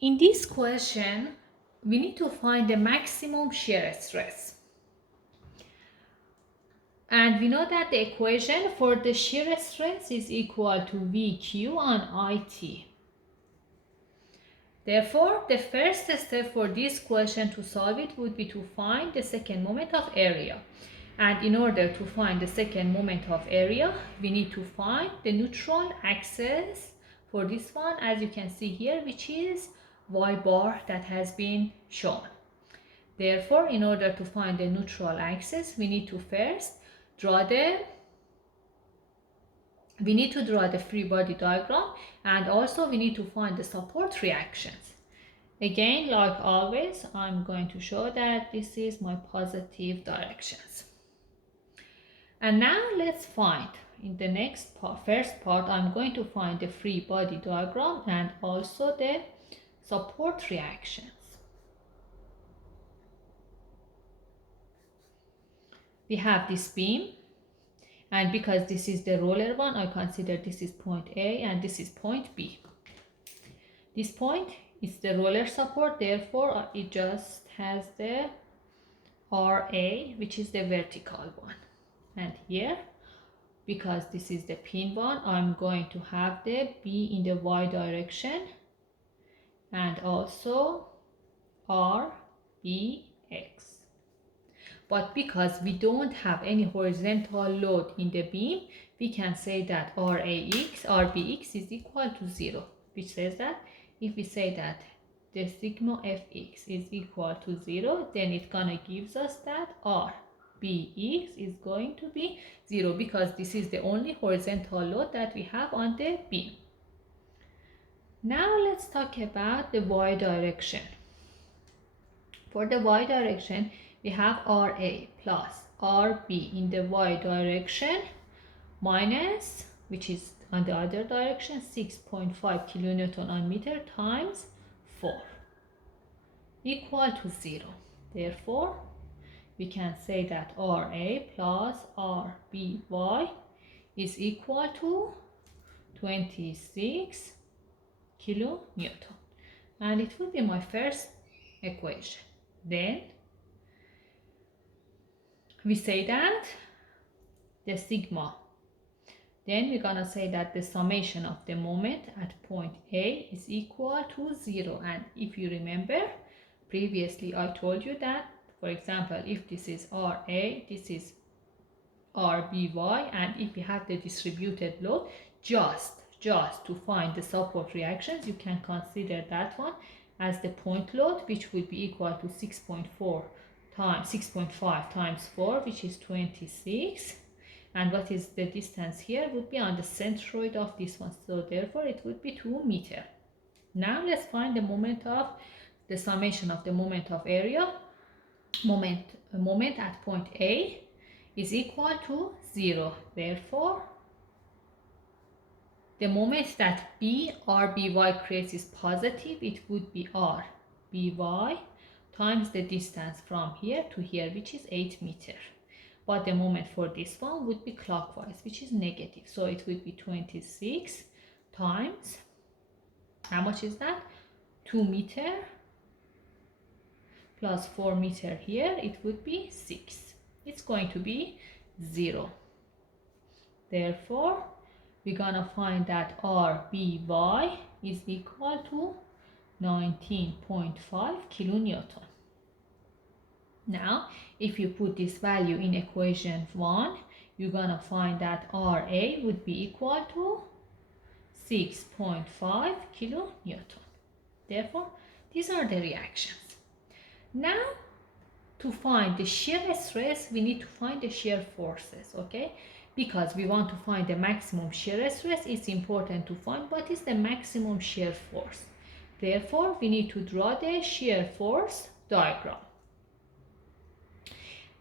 In this question, we need to find the maximum shear stress. And we know that the equation for the shear stress is equal to VQ on IT. Therefore, the first step for this question to solve it would be to find the second moment of area. And in order to find the second moment of area, we need to find the neutral axis for this one, as you can see here, which is y bar that has been shown. Therefore, in order to find the neutral axis, we need to first draw the free body diagram, and also we need to find the support reactions. Again, like always, I'm going to show that this is my positive directions. And now let's find, in the next part, first part, I'm going to find the free body diagram and also the support reactions. We have this beam, and because this is the roller one, I consider this is point A and this is point B. This point is the roller support, therefore it just has the RA, which is the vertical one. And here, because this is the pin one, I'm going to have the B in the Y direction and also RBX. But because we don't have any horizontal load in the beam, we can say that RBX is equal to 0, which says that if we say that the sigma Fx is equal to 0, then it's gonna gives us that RBX is going to be 0, because this is the only horizontal load that we have on the beam. Now let's talk about the Y direction. For the Y direction, we have RA plus RB in the Y direction minus, which is on the other direction, 6.5 kilonewton on meter times 4 equal to 0. Therefore, we can say that RA plus RBY is equal to 26 kilonewton. And it will be my first equation. Then we say that the sigma, then we're gonna say that the summation of the moment at point A is equal to 0. And if you remember, previously I told you that, for example, if this is RA, this is RBY, and if we have the distributed load, just to find the support reactions, you can consider that one as the point load, which would be equal to 6.5 times 4, which is 26. And what is the distance here would be on the centroid of this one, so therefore it would be 2 meters. Now let's find the moment of the summation of the moment of area. Moment at point A is equal to 0. Therefore, the moment that RBY creates is positive, it would be RBY times the distance from here to here, which is 8 meters. But the moment for this one would be clockwise, which is negative. So it would be 26 times, how much is that? 2 meters plus 4 meters here, it would be 6. It's going to be 0. Therefore, we're gonna find that RBY is equal to 19.5 kilonewton. Now, if you put this value in equation 1, you're gonna find that RA would be equal to 6.5 kilonewton. Therefore, these are the reactions. Now, to find the shear stress, we need to find the shear forces, okay? Because we want to find the maximum shear stress, it's important to find what is the maximum shear force. Therefore, we need to draw the shear force diagram.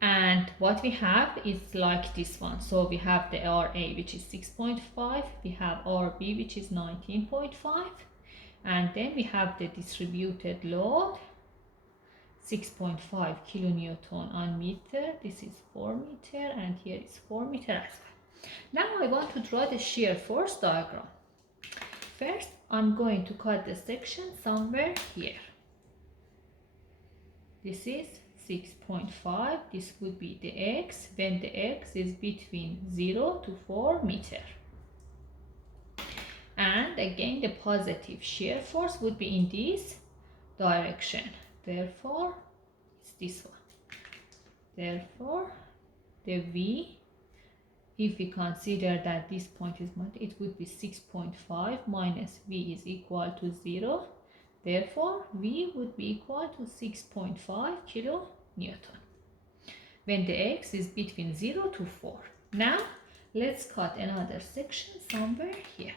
And what we have is like this one. So we have the RA, which is 6.5, we have RB, which is 19.5, and then we have the distributed load, 6.5 kilonewton on meter. This is 4 meter, and here is 4 meter as well. Now I want to draw the shear force diagram. First, I'm going to cut the section somewhere here. This is 6.5. This would be the x when the x is between 0 to 4 meters. And again, the positive shear force would be in this direction. Therefore, it's this one. Therefore, the V, if we consider that this point is, it would be 6.5 minus V is equal to 0. Therefore, V would be equal to 6.5 kilonewton when the x is between 0 to 4. Now, let's cut another section somewhere here.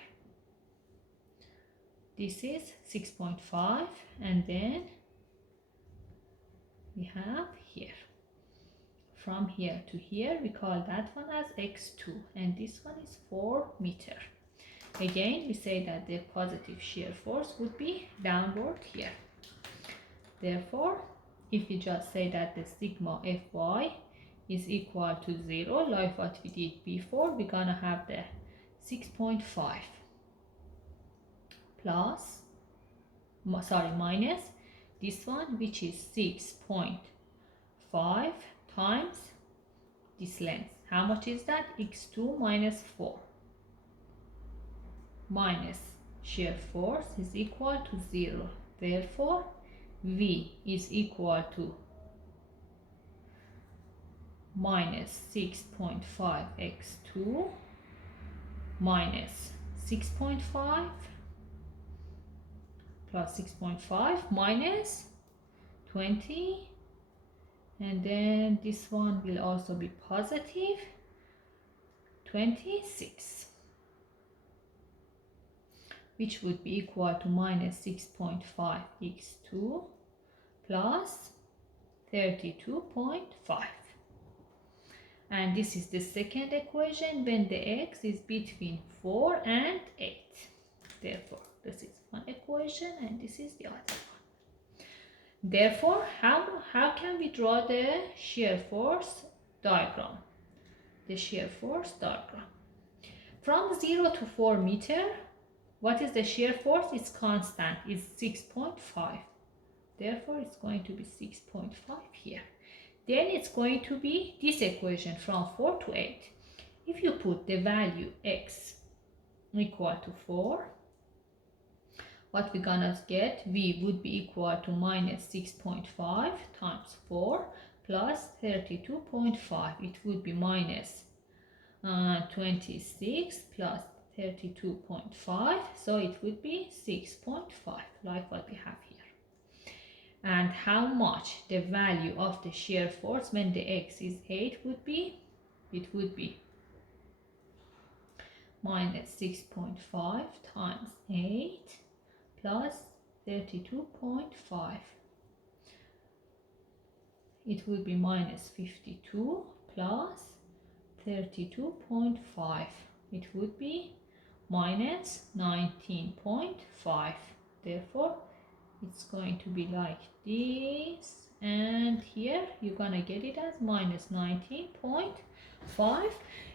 This is 6.5, and then we have here. From here to here, we call that one as x2, and this one is 4 meters. Again, we say that the positive shear force would be downward here. Therefore, if we just say that the sigma Fy is equal to 0, like what we did before, we're gonna have the 6.5 plus, minus this one, which is 6.5 times this length. How much is that? x2 minus 4 minus shear force is equal to 0. Therefore, V is equal to minus 6.5 x2 minus 6.5 plus 6.5 minus 20, and then this one will also be positive 26, which would be equal to minus 6.5 x2 plus 32.5. And this is the second equation when the x is between 4 and 8. Therefore, this is one equation and this is the other one. Therefore, how can we draw the shear force diagram? The shear force diagram. From 0 to 4 meters, what is the shear force? It's constant, it's 6.5. Therefore, it's going to be 6.5 here. Then it's going to be this equation from 4 to 8. If you put the value x equal to 4, what we're gonna get, V would be equal to minus 6.5 times 4 plus 32.5. It would be minus 26 plus 32.5. So it would be 6.5, like what we have here. And how much the value of the shear force when the x is 8 would be? It would be minus 6.5 times 8 plus 32.5. It would be minus 52 plus 32.5. It would be minus 19.5. Therefore, it's going to be like this, and here you're gonna get it as minus 19.5.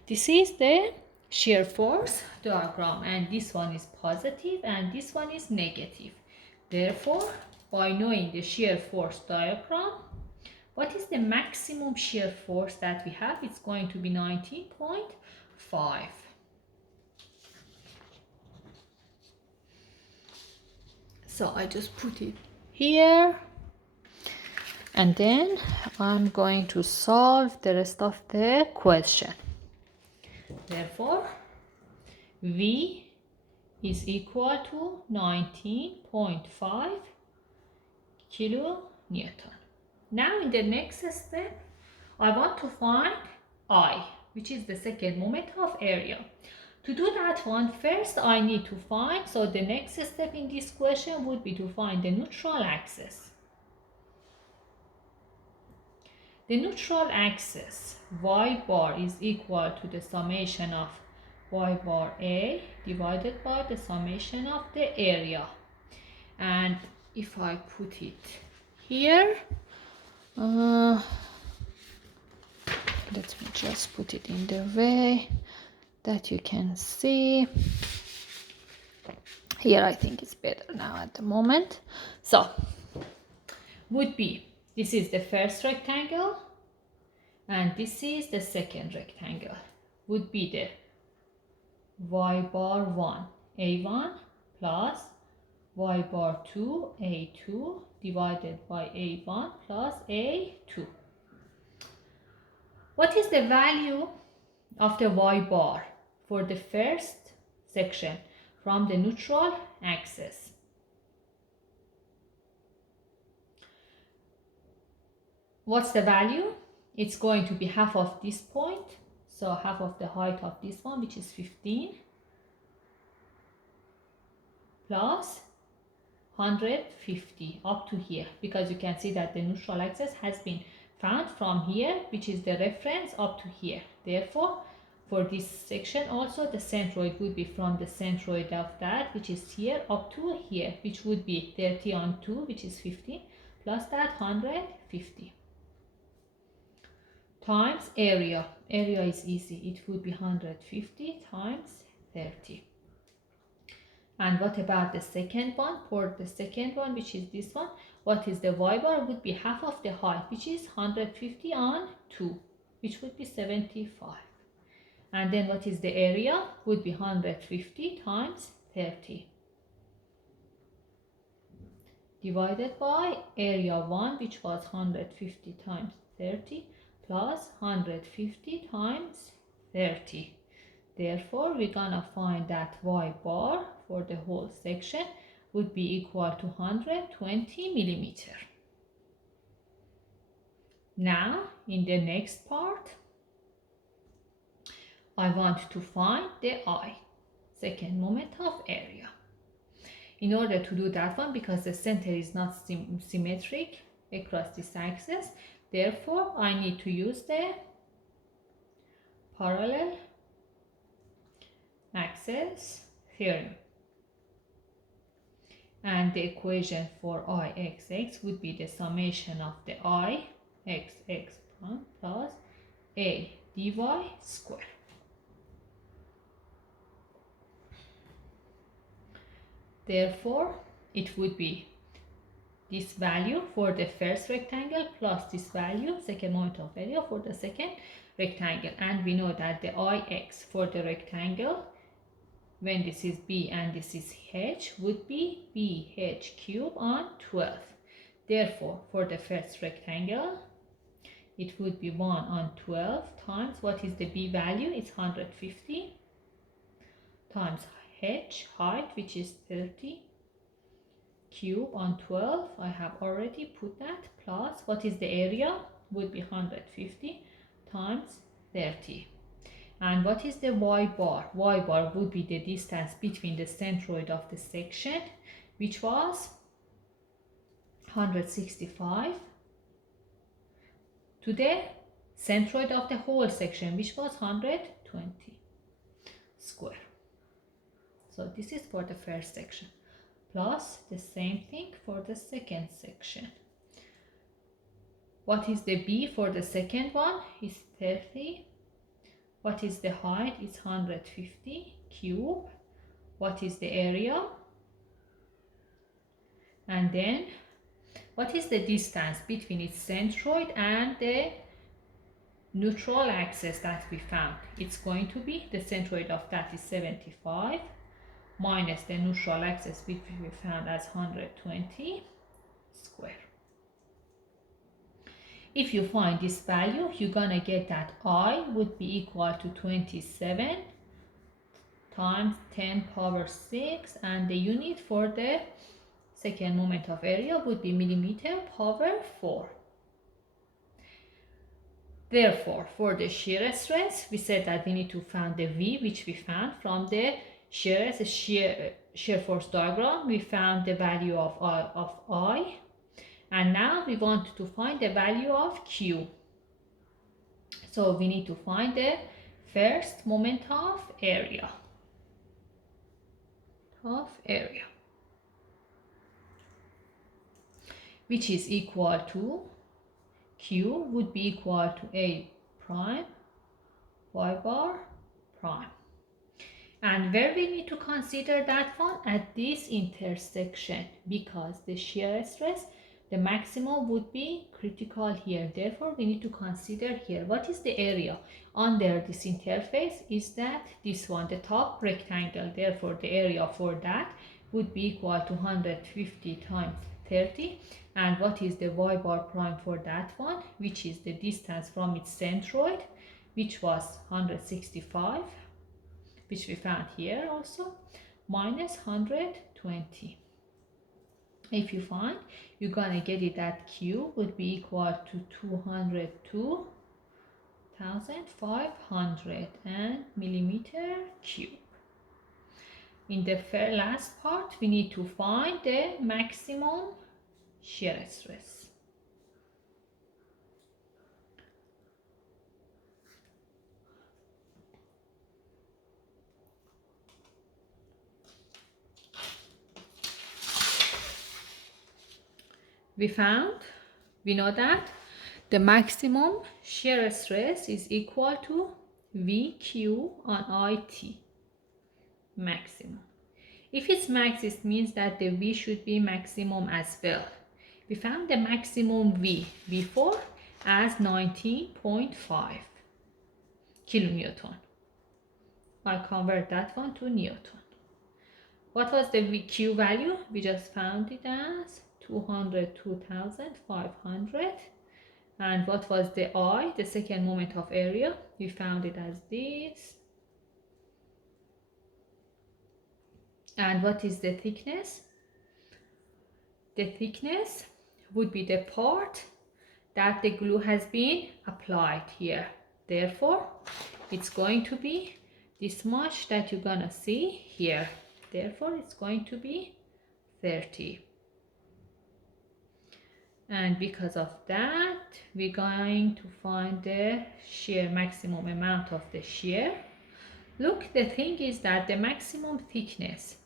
This is the shear force diagram, and this one is positive and this one is negative. Therefore, by knowing the shear force diagram, what is the maximum shear force that we have? It's going to be 19.5. So I just put it here, and then I'm going to solve the rest of the question. Therefore, V is equal to 19.5 kilonewton. Now in the next step, I want to find I, which is the second moment of area. To do that one, first I need to find, so the next step in this question would be to find the neutral axis. The neutral axis y bar is equal to the summation of y bar A divided by the summation of the area. And if I put it here, let me just put it in the way that you can see. Here I think it's better now at the moment. So would be, this is the first rectangle and this is the second rectangle. Would be the y bar 1 a1 plus y bar 2 a2 divided by a1 plus a2. What is the value of the y bar for the first section from the neutral axis? What's the value? It's going to be half of this point, so half of the height of this one, which is 15, plus 150 up to here, because you can see that the neutral axis has been found from here, which is the reference, up to here. Therefore, for this section also, the centroid would be from the centroid of that, which is here, up to here, which would be 30 on 2, which is 50, plus that 150. Times area. Area is easy. It would be 150 times 30. And what about the second one? For the second one, which is this one, what is the y bar? Would be half of the height, which is 150 on 2, which would be 75. And then what is the area? Would be 150 times 30. Divided by area 1, which was 150 times 30, plus 150 times 30. Therefore, we're gonna find that y bar for the whole section would be equal to 120 millimeter. Now, in the next part, I want to find the I, second moment of area. In order to do that one, because the center is not symmetric across this axis, therefore I need to use the parallel axis theorem. And the equation for Ixx would be the summation of the Ixx prime plus a dy square. Therefore, it would be this value for the first rectangle plus this value, second moment of area, for the second rectangle. And we know that the Ix for the rectangle, when this is b and this is h, would be bh cube on 12. Therefore, for the first rectangle, it would be 1 on 12 times, what is the b value? It's 150 times h, height, which is 30, cube on 12, I have already put that, plus what is the area? Would be 150 times 30. And what is the y bar? Y bar would be the distance between the centroid of the section, which was 165, to the centroid of the whole section, which was 120 square. So this is for the first section, plus the same thing for the second section. What is the b for the second one? Is 30. What is the height? It's 150 cube. What is the area? And then what is the distance between its centroid and the neutral axis that we found? It's going to be, the centroid of that is 75 minus the neutral axis, which we found as 120 square. If you find this value, you're gonna get that I would be equal to 27 times 10 power 6, and the unit for the second moment of area would be millimeter power 4. Therefore, for the shear stress, we said that we need to find the V, which we found from the shear force diagram. We found the value of I, and now we want to find the value of Q. So we need to find the first moment of area. Which is equal to Q would be equal to A prime y bar prime. And where we need to consider that one? At this intersection, because the shear stress, the maximum would be critical here. Therefore, we need to consider here what is the area under this interface. Is that this one, the top rectangle. Therefore, the area for that would be equal to 150 times 30. And what is the y bar prime for that one, which is the distance from its centroid, which was 165, which we found here also, minus 120. If you find, you're gonna get it that Q would be equal to 202,500 millimeter cube. In the last part, we need to find the maximum shear stress. We know that the maximum shear stress is equal to VQ on IT, maximum. If it's max, it means that the V should be maximum as well. We found the maximum V before as 19.5 kilonewton. I'll convert that one to Newton. What was the VQ value? We just found it as 202,500. And what was the I, the second moment of area? We found it as this. And what is the thickness? The thickness would be the part that the glue has been applied here. Therefore, it's going to be this much that you're gonna see here. Therefore, it's going to be 30. And because of that, we're going to find the shear, maximum amount of the shear. Look, the thing is that the maximum thickness,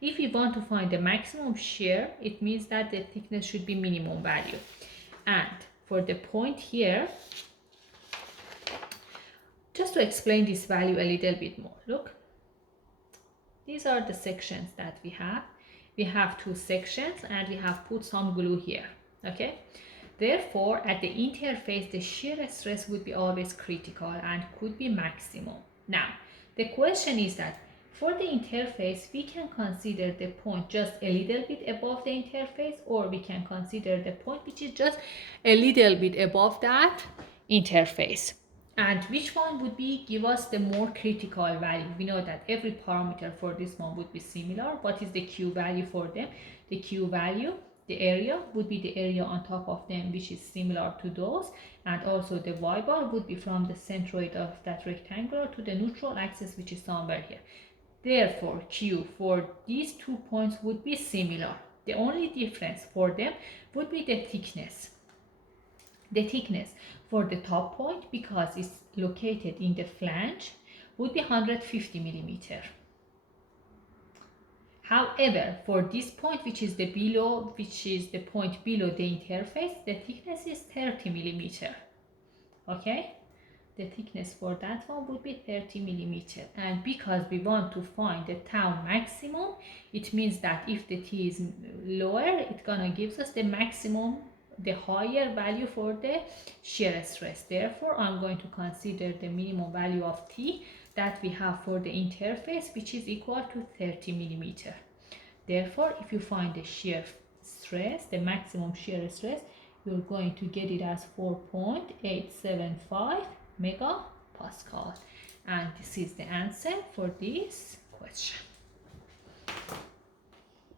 if we want to find the maximum shear, it means that the thickness should be minimum value. And for the point here, just to explain this value a little bit more, look, these are the sections that we have. We have two sections and we have put some glue here, okay? Therefore, at the interface, the shear stress would be always critical and could be maximum. Now, the question is that for the interface, we can consider the point just a little bit above the interface, or we can consider the point which is just a little bit above that interface. And which one would be give us the more critical value? We know that every parameter for this one would be similar. What is the Q value for them? The Q value, the area, would be the area on top of them, which is similar to those. And also the Y bar would be from the centroid of that rectangle to the neutral axis, which is somewhere here. Therefore, Q for these 2 points would be similar. The only difference for them would be the thickness. The thickness for the top point, because it's located in the flange, would be 150 millimeter. However, for this point, which is the point below the interface, the thickness is 30 millimeter. Okay, the thickness for that one would be 30 millimeter. And because we want to find the tau maximum, it means that if the T is lower, it's gonna give us the maximum, the higher value for the shear stress. Therefore, I'm going to consider the minimum value of T that we have for the interface, which is equal to 30 millimeter. Therefore, if you find the shear stress, the maximum shear stress, you're going to get it as 4.875 megapascal. And this is the answer for this question.